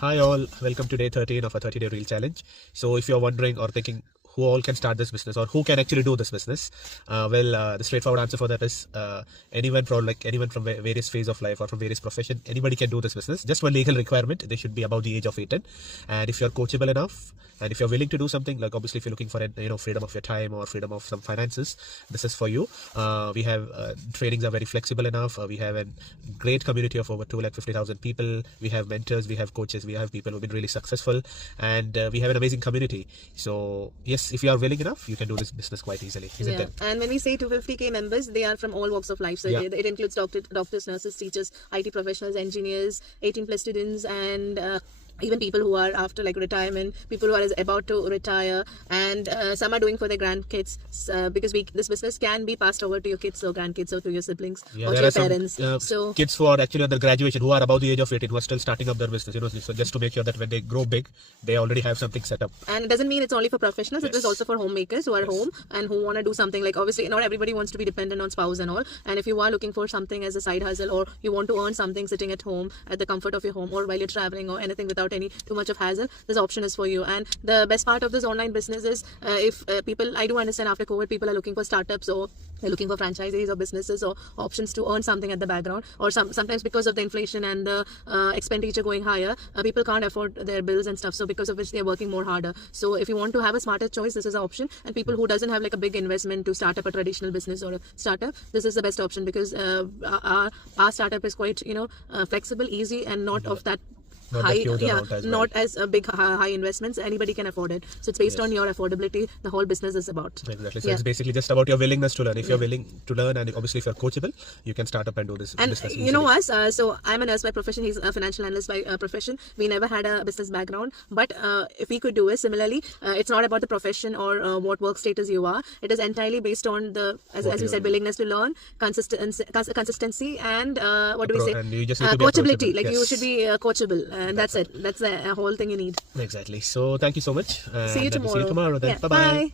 Hi all, welcome to day 13 of a 30-day reel challenge. So if you're wondering or thinking who all can start this business or who can actually do this business, the straightforward answer for that is anyone from various phase of life or from various profession, anybody can do this business. Just one legal requirement, they should be above the age of 18. And if you're coachable enough, and if you're willing to do something, like obviously if you're looking for freedom of your time or freedom of some finances, this is for you. We have trainings are very flexible enough. We have a great community of over 250,000 people. We have mentors, we have coaches, we have people who've been really successful, and we have an amazing community. So yes, if you are willing enough, you can do this business quite easily, isn't it? And when we say 250k members, they are from all walks of life. So it includes doctors, nurses, teachers, IT professionals, engineers, 18 plus students, and even people who are after like retirement, people who are about to retire, and some are doing for their grandkids, because this business can be passed over to your kids or grandkids or to your siblings or to your parents. So kids who are actually under graduation, who are above the age of 18, who are still starting up their business, so just to make sure that when they grow big, they already have something set up. And it doesn't mean it's only for professionals. It is also for homemakers who are home and who want to do something. Like obviously not everybody wants to be dependent on spouse and all, and if you are looking for something as a side hustle, or you want to earn something sitting at home at the comfort of your home, or while you're traveling, or anything without any too much of hassle, this option is for you. And the best part of this online business is if people, I do understand after COVID people are looking for startups, or they're looking for franchisees or businesses or options to earn something at the background, or sometimes because of the inflation and the expenditure going higher, people can't afford their bills and stuff, so because of which they're working more harder. So if you want to have a smarter choice, this is an option. And people who doesn't have like a big investment to start up a traditional business or a startup, this is the best option, because our startup is quite flexible, easy, and not of that not as a big high investments. Anybody can afford it, so it's based on your affordability. The whole business is about exactly. So it's basically just about your willingness to learn. If you're willing to learn, and obviously if you're coachable, you can start up and do this. And business you know us, so I'm a nurse by profession, he's a financial analyst by profession. We never had a business background, but if we could do it similarly, it's not about the profession or what work status you are. It is entirely based on the as we said, willingness to learn, consistency, and what do we say, coachability. Like you should be coachable. And that's it. That's the whole thing you need. Exactly. So thank you so much. See you tomorrow. See you tomorrow then. Bye-bye. Bye.